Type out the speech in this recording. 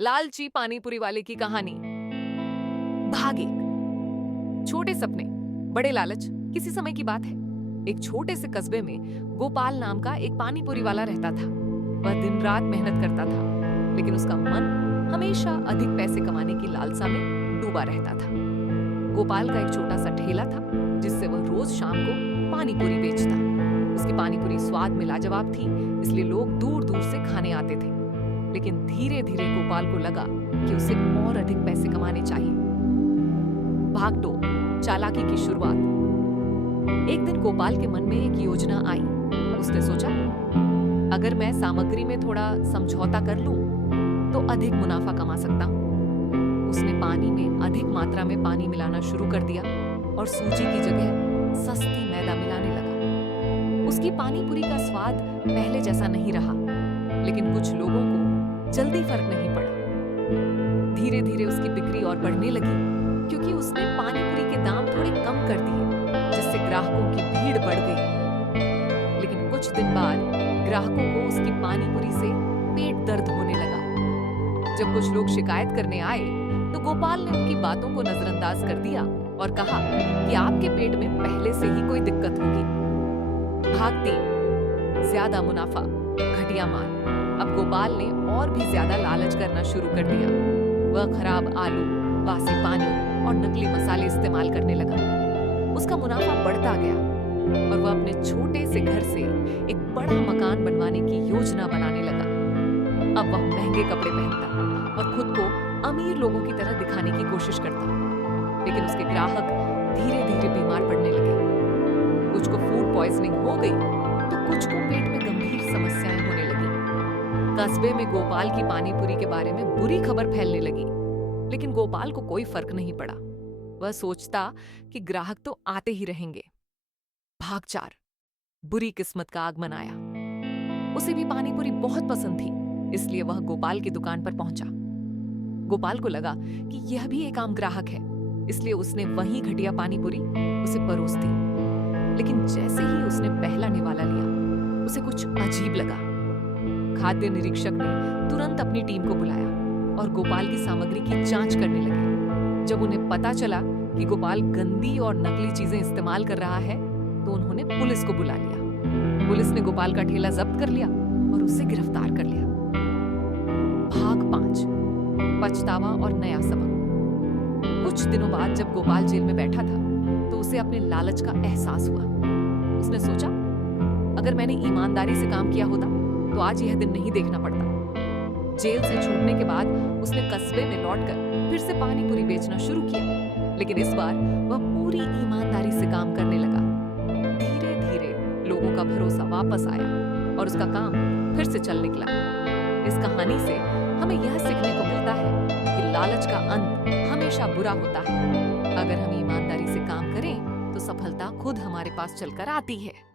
लालची पानीपुरी वाले की कहानी। भाग एक। छोटे सपने बड़े लालच। किसी समय की बात है, एक छोटे से कस्बे में गोपाल नाम का एक पानीपुरी वाला रहता था। वह दिन रात मेहनत करता था, लेकिन उसका मन हमेशा अधिक पैसे कमाने की लालसा में डूबा रहता था। गोपाल का एक छोटा सा ठेला था, जिससे वह रोज शाम को पानीपुरी बेचता। उसकी पानीपुरी स्वाद में लाजवाब थी, इसलिए लोग दूर दूर से खाने आते थे। लेकिन धीरे धीरे गोपाल को लगा कि उसे और अधिक पैसे कमाने चाहिए। भाग 2, चालाकी की शुरुआत। एक दिन गोपाल के मन में एक योजना आई। उसने सोचा, अगर मैं सामग्री में थोड़ा समझौता कर लूं, तो अधिक मुनाफा कमा सकता हूं। उसने पानी में अधिक मात्रा में पानी मिलाना शुरू कर दिया और सूजी की जगह सस्ती मैदा मिलाने लगा। उसकी पानीपुरी का स्वाद पहले जैसा नहीं रहा, लेकिन कुछ लोगों को जल्दी फर्क नहीं पड़ा। धीरे धीरे उसकी बिक्री और बढ़ने लगी, क्योंकि उसने पानीपुरी के दाम थोड़े कम कर दिए, जिससे ग्राहकों की भीड़ बढ़ गई। लेकिन कुछ दिन बाद ग्राहकों को उसकी पानीपुरी से पेट दर्द होने लगा। जब कुछ लोग शिकायत करने आए, तो गोपाल ने उनकी बातों को नजरअंदाज कर दिया और कहा कि आपके पेट में पहले से ही कोई दिक्कत होगी। भाग 3, ज्यादा मुनाफा, घटिया माल। अब गोपाल ने और भी ज्यादा लालच करना शुरू कर दिया। वह खराब आलू, बासी पानी और नकली मसाले इस्तेमाल करने लगा। उसका मुनाफा बढ़ता गया और वह अपने छोटे से घर से एक बड़ा मकान बनवाने की योजना बनाने लगा। अब वह महंगे कपड़े पहनता और खुद को अमीर लोगों की तरह दिखाने की कोशिश करता, लेकिन उसके ग्राहक धीरे धीरे बीमार पड़ने लगे। कुछ को फूड पॉइजनिंग हो गई, तो कुछ को पेट में गंभीर समस्याएं होने लगी। कस्बे में गोपाल की पानीपुरी के बारे में बुरी खबर फैलने लगी, लेकिन गोपाल को कोई फर्क नहीं पड़ा। वह सोचता कि ग्राहक तो आते ही रहेंगे। भाग 4, बुरी किस्मत का आगमन आया। उसे भी पानीपुरी बहुत पसंद थी, इसलिए वह गोपाल की दुकान पर पहुंचा। गोपाल को लगा कि यह भी एक आम ग्राहक है, इसलिए उसने वही घटिया पानीपुरी उसे परोस दी। लेकिन जैसे ही उसने पहला निवाला लिया, उसे कुछ अजीब लगा। खाद्य निरीक्षक ने तुरंत अपनी टीम को बुलाया और गोपाल की सामग्री की जांच करने लगे। जब उन्हें पता चला कि गोपाल गंदी और नकली चीजें इस्तेमाल कर रहा है, तो उन्होंने पुलिस को बुला लिया। पुलिस ने गोपाल का ठेला जब्त कर लिया और उसे गिरफ्तार कर लिया। भाग 5, पछतावा और नया सबक। कुछ दिनों बाद जब गोपाल जेल में बैठा था, तो उसे अपने लालच का एहसास हुआ। उसने सोचा, अगर मैंने ईमानदारी से काम किया होता, तो आज यह दिन नहीं देखना पड़ता। जेल से छूटने के बाद उसने कस्बे में लौटकर फिर से पानीपुरी बेचना शुरू किया, लेकिन इस बार वह पूरी ईमानदारी से काम करने लगा। धीरे धीरे लोगों का भरोसा वापस आया और उसका काम फिर से चल निकला। इस कहानी से हमें यह सीखने को मिलता है कि लालच का अंत हमेशा बुरा होता है। अगर हम ईमानदारी से काम करें, तो सफलता खुद हमारे पास चलकर आती है।